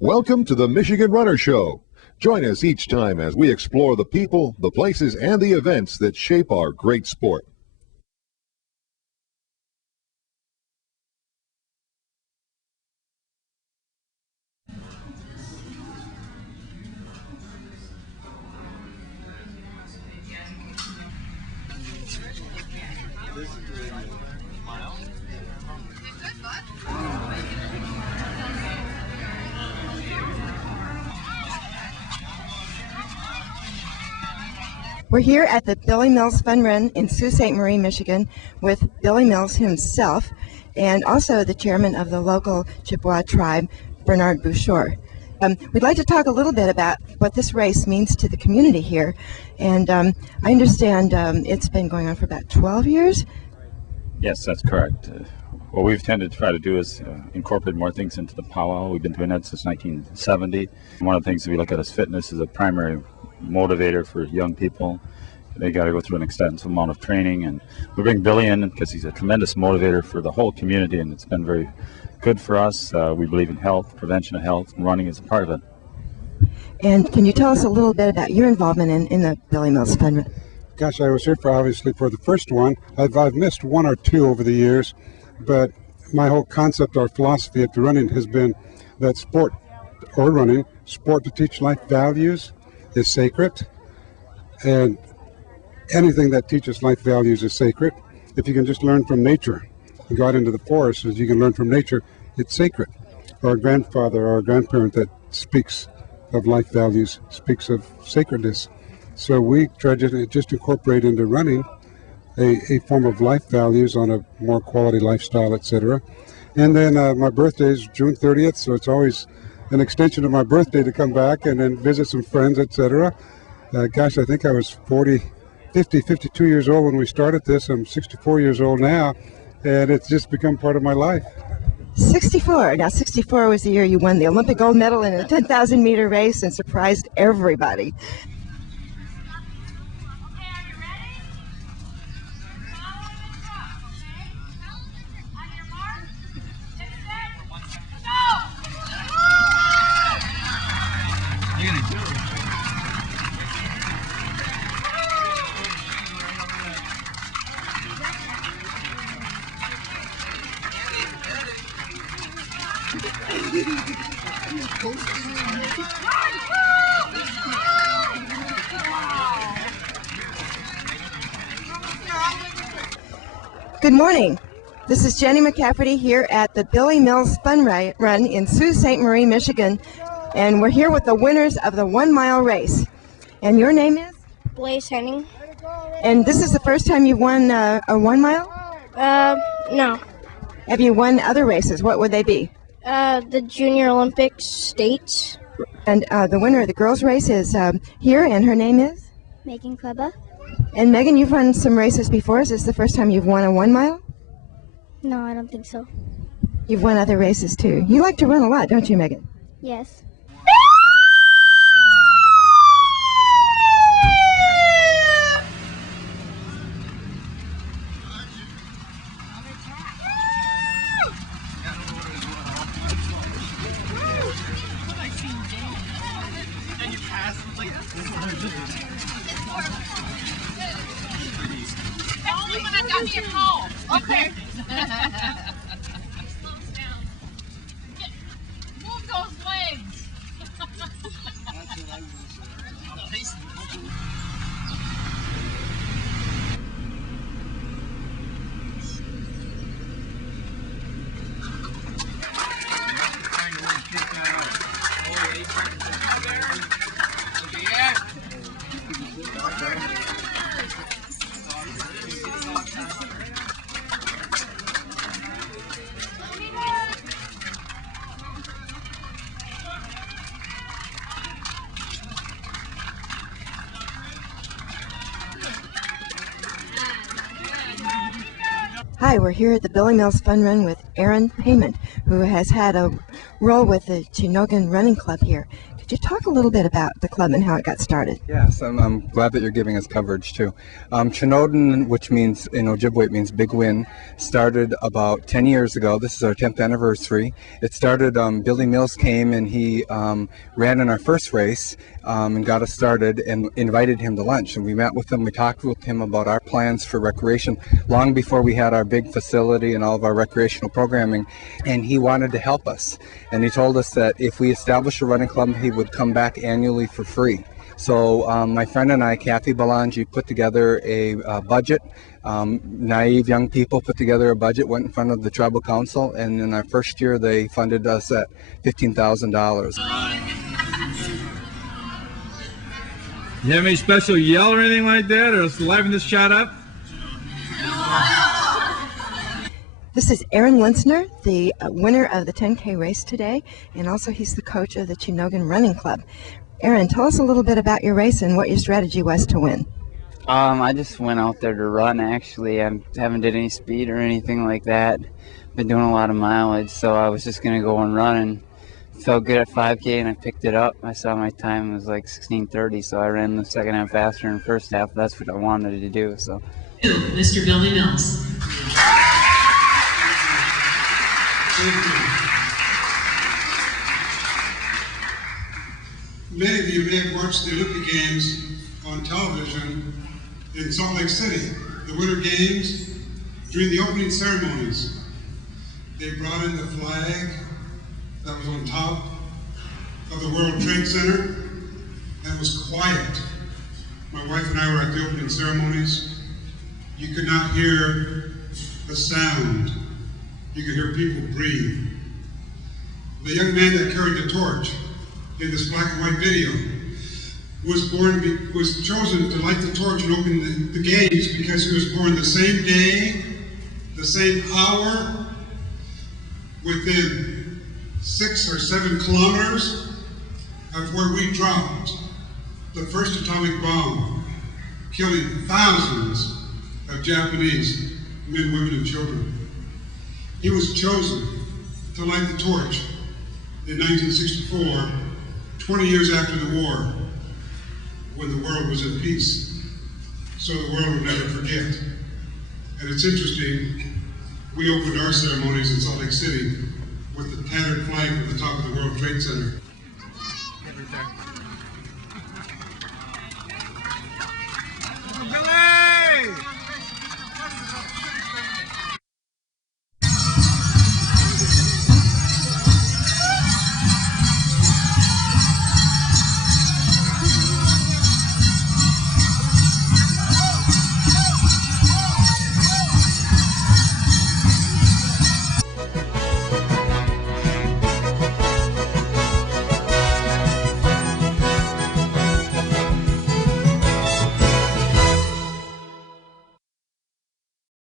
Welcome to the Michigan Runner Show. Join us each time as we explore the people, the places, and the events that shape our great sport. We're here at the Billy Mills Fun Run in Sault Ste. Marie, Michigan, with Billy Mills himself and also the chairman of the local Chippewa tribe, Bernard Bouchard. We'd like to talk a little bit about what this race means to the community here. And I understand it's been going on for about 12 years? Yes, that's correct. What we've tended to try to do is incorporate more things into the powwow. We've been doing that since 1970. One of the things that we look at as fitness is a primary motivator for young people. They got to go through an extensive amount of training, and we bring Billy in because he's a tremendous motivator for the whole community, and it's been very good for us. We believe in health, prevention of health, and running is a part of it. And can you tell us a little bit about your involvement in the Billy Mills Fun Run? Gosh, I was here obviously for the first one. I've missed one or two over the years, but my whole concept or philosophy at the running has been that sport to teach life values is sacred, and anything that teaches life values is sacred. If you can just learn from nature and go out into the forest, as you can learn from nature, it's sacred. Our grandfather or our grandparent that speaks of life values speaks of sacredness. So we try to just incorporate into running a form of life values on a more quality lifestyle, etc. And then my birthday is June 30th, so it's always an extension of my birthday to come back and then visit some friends, etc. Gosh, I think I was 52 years old when we started this. I'm 64 years old now, and it's just become part of my life. 64. Now, 64 was the year you won the Olympic gold medal in a 10,000 meter race and surprised everybody. Good morning. This is Jennie McCafferty here at the Billy Mills Fun Run in Sault Ste. Marie, Michigan, and we're here with the winners of the 1 mile race. And your name is? Blaze Henning. And this is the first time you've won a 1 mile? No. Have you won other races? What would they be? The Junior Olympics States. And the winner of the girls' race is here, and her name is? Megan Kleba. And Megan, you've run some races before. Is this the first time you've won a 1 mile? No, I don't think so. You've won other races too. You like to run a lot, don't you, Megan? Yes. Okay. Move those legs. Hi, we're here at the Billy Mills Fun Run with Aaron Payment, who has had a role with the Chinogan Running Club here. Could you talk a little bit about the club and how it got started? Yes, I'm glad that you're giving us coverage too. Chinodin, which means in Ojibwe it means big win, started about 10 years ago. This is our 10th anniversary. It started, Billy Mills came and he ran in our first race and got us started and invited him to lunch. And we met with him, we talked with him about our plans for recreation long before we had our big facility and all of our recreational programming. And he wanted to help us. And he told us that if we established a running club, he would come back annually for free. So my friend and I, Kathy Belangi, put together a budget. Naive young people put together a budget, went in front of the tribal council, and in our first year they funded us at $15,000. You have any special yell or anything like that, or liven this shot up? This is Aaron Linsner, the winner of the 10K race today, and also he's the coach of the Chinogan Running Club. Aaron, tell us a little bit about your race and what your strategy was to win. I just went out there to run, actually. I haven't did any speed or anything like that. Been doing a lot of mileage, so I was just going to go and run, and felt good at 5K, and I picked it up. I saw my time was like 16:30, so I ran the second half faster in the first half. That's what I wanted to do. So, Mr. Billy Mills. Many of you may have watched the Olympic Games on television in Salt Lake City. The Winter Games, during the opening ceremonies, they brought in the flag that was on top of the World Trade Center, and it was quiet. My wife and I were at the opening ceremonies. You could not hear a sound. You could hear people breathe. The young man that carried the torch in this black and white video was chosen to light the torch and open the games because he was born the same day, the same hour, within 6 or 7 kilometers of where we dropped the first atomic bomb, killing thousands of Japanese men, women, and children. He was chosen to light the torch in 1964, 20 years after the war, when the world was in peace, so the world would never forget. And it's interesting, we opened our ceremonies in Salt Lake City with the tattered flag at the top of the World Trade Center.